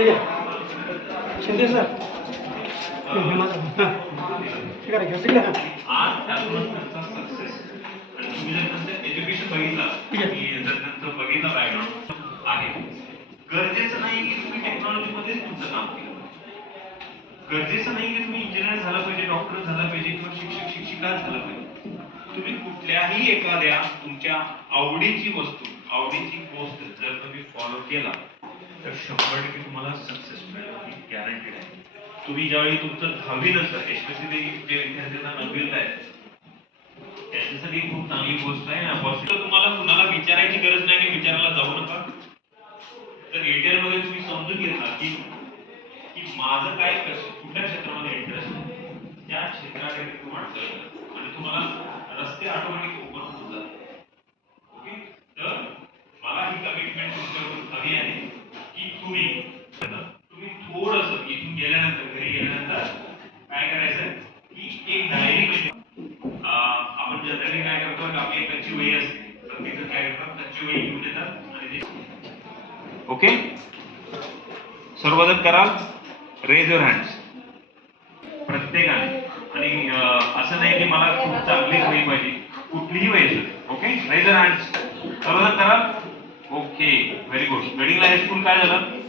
ठीक आहे शिंदे सर ठीक आहे घ्या आज त्यातूनच सक्सेस आणि तुम्ही जर त्यांचं एज्युकेशन बघितलं की जर त्यांचं बघितलं बॅकग्राऊंड आहे गरजेचं नाही की तुम्ही टेक्नॉलॉजीमध्येच तुमचं काम केलं गरजेचं नाही की तुम्ही इंजिनियर झाला पाहिजे डॉक्टर झाला पाहिजे किंवा शिक्षक शिक्षिका झाला पाहिजे तुम्ही कुठल्याही एखाद्या तुमच्या आवडीची वस्तू आवडीची गोष्ट जर तुम्ही फॉलो केला तर 100% तुम्हाला सक्सेस मिळेल ही गॅरंटेड आहे तुम्ही ज्यावेळी तुमचं 10वी नंतर स्पेशली जे विद्यार्थ्यांना 9वीला आहे त्यांच्यासाठी खूप चांगली गोष्ट आहे ना तुम्हाला कुणाला विचारायची गरज नाही विचारायला जाऊ नका तर एटीएल मध्ये तुम्ही समजून घेतला की माझं काय कुठल्या क्षेत्रामध्ये इंटरेस्ट आहे त्या क्षेत्राकडे तुम्ही वाटतं आणि तुम्हाला रस्ते ऑटोमॅटिक ओपन होऊन जातात ओके तर मला ही कमिटमेंट तुमच्याकडून हवी आहे की तुम्ही थोडंसं इथून गेल्यानंतर घरी गेल्यानंतर काय करायचं की एक डायरी म्हणजे आपण जनरली काय करतो आपली एक कच्ची वही असते प्रत्येक काय करतात कच्ची वही घेऊन येतात आणि ओके सर्वजण कराल रेज युअर हँड्स प्रत्येकाने आणि असं नाही की मला खूप चांगली वही पाहिजे कुठलीही वही असेल ओके रेज युअर हँड्स सर्वजण कराल ओके व्हेरी गुड गडिंगला हायस्कूल काय झालं